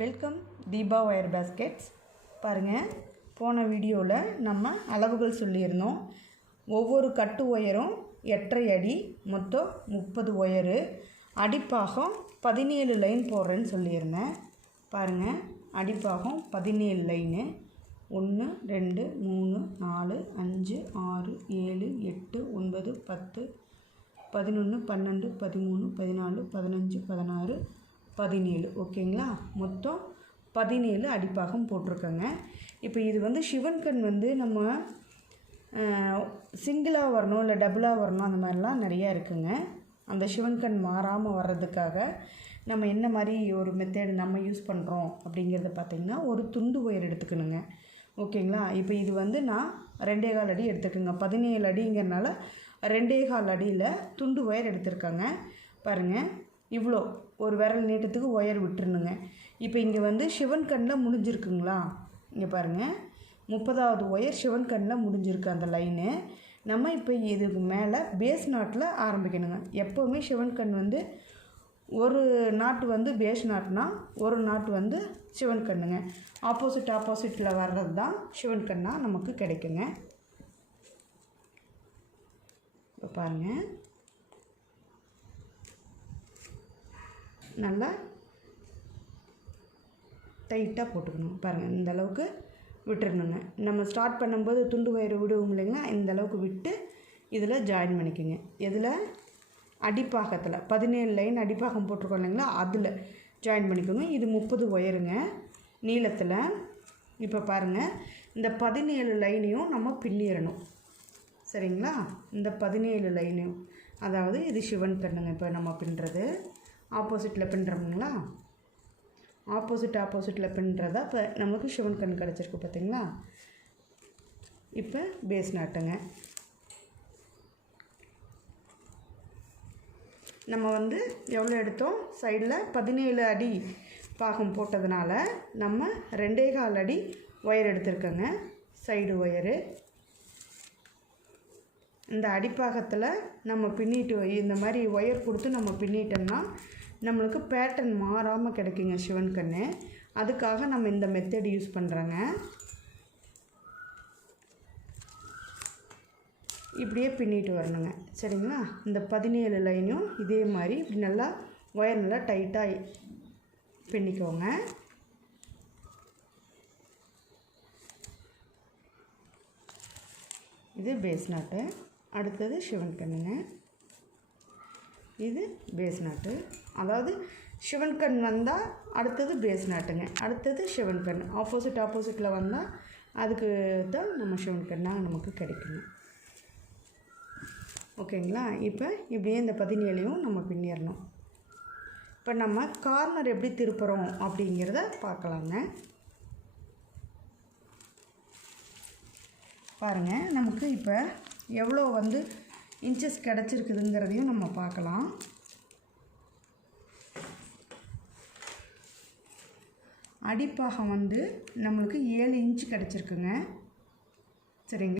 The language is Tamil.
Welcome Deepa wire baskets. பாருங்கள், போன வீடியோவில் நம்ம அளவுகள் சொல்லியிருந்தோம். ஒவ்வொரு கட்டு ஒயரும் 8.5 அடி, மொத்தம் 30 ஒயரு, அடிப்பாகம் 17 லைன் போடுறேன்னு சொல்லியிருந்தேன். பாருங்கள், அடிப்பாகம் 17 லைனு. 1 2 3 4 5 6 7 8 9 10 11 12 13 14 15 16 17. ஓகேங்களா? மொத்தம் 17 அடிப்பாகம் போட்டிருக்கோங்க. இப்போ இது வந்து சிவன் கண் வந்து நம்ம சிங்கிளாக வரணும் இல்லை டபுளாக வரணும், அந்த மாதிரிலாம் நிறையா இருக்குங்க. அந்த சிவன் கண் மாறாமல் வர்றதுக்காக நம்ம என்ன மாதிரி ஒரு மெத்தேடு நம்ம யூஸ் பண்ணுறோம் அப்படிங்கிறத பார்த்திங்கன்னா, ஒரு துண்டு ஒயர் எடுத்துக்கணுங்க. ஓகேங்களா? இப்போ இது வந்து நான் 2.25 அடி எடுத்துக்கோங்க. 17 அடிங்கிறனால 2.25 அடியில் துண்டு ஒயர் எடுத்துருக்கேங்க. பாருங்கள், இவ்வளோ ஒரு விரல் நீட்டத்துக்கு ஒயர் விட்டுருணுங்க. இப்போ இங்கே வந்து சிவன் கண்ணில் முடிஞ்சிருக்குங்களா? இங்கே பாருங்கள், 30வது ஒயர் சிவன் கண்ணில் முடிஞ்சிருக்கு அந்த லைனு. நம்ம இப்போ இதுக்கு மேலே பேஸ் நாட்டில் ஆரம்பிக்கணுங்க. எப்போவுமே சிவன் கண் வந்து ஒரு நாட்டு வந்து பேஸ் நாட்னா, ஒரு நாட்டு வந்து சிவன் கண்ணுங்க. ஆப்போசிட்டில் வர்றது தான் சிவன் கண்ணாக நமக்கு கிடைக்குங்க. இப்போ பாருங்கள், நல்லா டைட்டாக போட்டுக்கணும். பாருங்கள், இந்த அளவுக்கு விட்டுறணுங்க. நம்ம ஸ்டார்ட் பண்ணும்போது துண்டு ஒயர் விடுவோம் இல்லைங்களா, இந்த அளவுக்கு விட்டு இதில் ஜாயின் பண்ணிக்கோங்க. இதில் அடிப்பாகத்தில் 17 லைன் அடிப்பாகம் போட்டிருக்கோம் இல்லைங்களா, அதில் ஜாயின் பண்ணிக்கோங்க. இது 30 ஒயருங்க நீளத்தில். இப்போ பாருங்கள், இந்த 17 லைனையும் நம்ம பின்னிடணும். சரிங்களா? இந்த 17 லைனையும், அதாவது இது சிவன் கண்ணுங்க. இப்போ நம்ம பின்னுறது ஆப்போசிட்டில் பின்னுறோம்ங்களா, ஆப்போசிட்டில் பின்னுறதா இப்போ நமக்கு சிவன் கண் கிடச்சிருக்கு. பார்த்திங்களா? இப்போ பேஸ் நாட்டுங்க. நம்ம வந்து எவ்வளோ எடுத்தோம்? சைடில் 17 அடி பாகம் போட்டதுனால நம்ம 2.25 அடி ஒயர் எடுத்துருக்கோங்க, சைடு ஒயரு. இந்த அடிப்பாகத்தில் நம்ம பின்னிட்டு இந்த மாதிரி ஒயர் கொடுத்து நம்ம பின்னிட்டோம்னா நம்மளுக்கு பேட்டர்ன் மாறாமல் கிடைக்குங்க சிவன் கண்ணு. அதுக்காக நம்ம இந்த மெத்தட் யூஸ் பண்ணுறோங்க. இப்படியே பின்னிட்டு வரணுங்க. சரிங்களா? இந்த 17 லைனும் இதே மாதிரி இப்படி நல்லா ஒயர் நல்லா டைட்டாக பின்னிக்கோங்க. இது பேஸ் நாட்டு, அடுத்தது சிவன் கண்ணுங்க. இது பேஸ் நாட்டு, அதாவது சிவன் கண் வந்தால் அடுத்தது பேஸ் நாட்டுங்க, அடுத்தது சிவன் கண். ஆப்போசிட்டில் வந்தால் அதுக்கு தான் நம்ம சிவன் கண்ணாக நமக்கு கிடைக்குங்க. ஓகேங்களா? இப்போ இப்படியே இந்த 17ஐயும் நம்ம பின்னிடணும். இப்போ நம்ம கார்னர் எப்படி திருப்புறோம் அப்படிங்கிறத பார்க்கலாங்க. பாருங்கள், நமக்கு இப்போ எவ்வளோ வந்து இன்ச்சஸ் கிடச்சிருக்குதுங்கிறதையும் நம்ம பார்க்கலாம். அடிப்பாகம் வந்து நம்மளுக்கு 7 இன்ச்சு கிடச்சிருக்குங்க. சரிங்க.